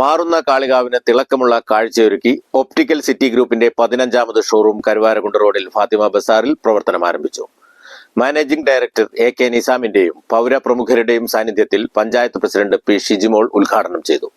മാറുന്ന കാളികാവിന് തിളക്കമുള്ള കാഴ്ചയൊരുക്കി optical city ഗ്രൂപ്പിന്റെ 15ാമത് ഷോറൂം കരുവാരകുണ്ട് റോഡിൽ ഫാത്തിമ ബസാറിൽ പ്രവർത്തനം ആരംഭിച്ചു. മാനേജിംഗ് ഡയറക്ടർ AK നിസാമിന്റെയും പൗരപ്രമുഖരുടെയും സാന്നിധ്യത്തിൽ പഞ്ചായത്ത് പ്രസിഡന്റ് P ഷിജിമോൾ ഉദ്ഘാടനം ചെയ്തു.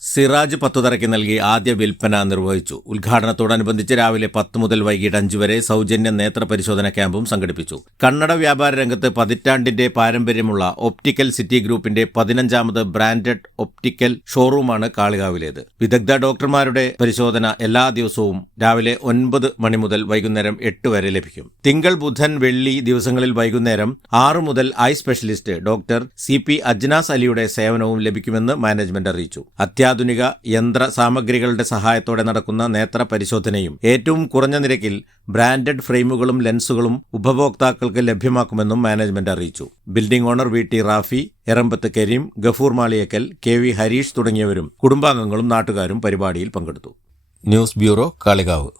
സിറാജ് പത്തുതറയ്ക്ക് നൽകി ആദ്യ വിൽപ്പന നിർവഹിച്ചു. ഉദ്ഘാടനത്തോടനുബന്ധിച്ച് രാവിലെ 10 മുതൽ വൈകിട്ട് 5 വരെ സൗജന്യ നേത്ര പരിശോധന ക്യാമ്പും സംഘടിപ്പിച്ചു. കണ്ണട വ്യാപാര രംഗത്ത് പതിറ്റാണ്ടിന്റെ പാരമ്പര്യമുള്ള ഒപ്റ്റിക്കൽ സിറ്റി ഗ്രൂപ്പിന്റെ 15ാമത് ബ്രാൻഡഡ് ഒപ്റ്റിക്കൽ ഷോറൂമാണ് കാളികാവിലേത്. വിദഗ്ധ ഡോക്ടർമാരുടെ പരിശോധന എല്ലാ ദിവസവും രാവിലെ 9 മണി മുതൽ വൈകുന്നേരം 8 വരെ ലഭിക്കും. തിങ്കൾ, ബുധൻ, വെള്ളി ദിവസങ്ങളിൽ വൈകുന്നേരം 6 മുതൽ eye specialist doctor CP Ajnas അലിയുടെ സേവനവും ലഭിക്കുമെന്ന് മാനേജ്മെന്റ് അറിയിച്ചു. അത്യാധുനിക യന്ത്ര സാമഗ്രികളുടെ സഹായത്തോടെ നടക്കുന്ന നേത്ര പരിശോധനയും ഏറ്റവും കുറഞ്ഞ നിരക്കിൽ ബ്രാൻഡഡ് ഫ്രെയിമുകളും ലെൻസുകളും ഉപഭോക്താക്കൾക്ക് ലഭ്യമാക്കുമെന്നും മാനേജ്മെന്റ് അറിയിച്ചു. Building owner VT Rafi, Erambath Kareem, Gafoor Maliyakkal, KV Harish തുടങ്ങിയവരും കുടുംബാംഗങ്ങളും നാട്ടുകാരും പരിപാടിയിൽ പങ്കെടുത്തു. News bureau, Kalikavu.